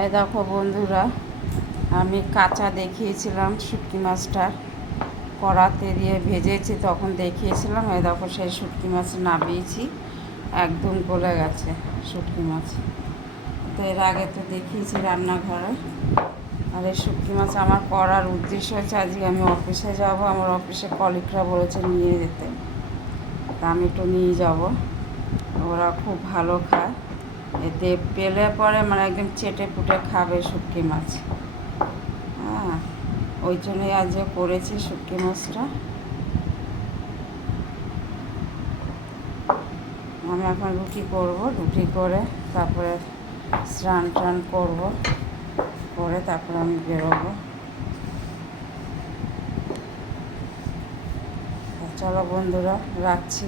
এই দেখো বন্ধুরা, আমি কাঁচা দেখিয়েছিলাম শুটকি মাছটা, কড়াতে দিয়ে ভেজেছি, তখন দেখিয়েছিলাম। এই দেখো সেই শুটকি মাছ নামিয়েছি, একদম গলে গেছে শুটকি মাছ। তো এর আগে তো দেখিয়েছি রান্নাঘরে। আর এই শুটকি মাছ আমার করার উদ্দেশ্য হচ্ছে, আজকে আমি অফিসে যাব, আমার অফিসে কলিগরা বলেছে নিয়ে যেতে, তা আমি একটু নিয়ে যাব। ওরা খুব ভালো খায়, এতে পেলে পরে মানে একদম চেটে পুটে খাবে শুটকি মাছ। হ্যাঁ, ওই জন্যই আজ করেছি শুটকি মাছটা। আমি এখন রুটি করব, রুটি করে তারপরে স্নান টান করবো, করে তারপরে আমি বেরোবো। চলো বন্ধুরা, রাখছি।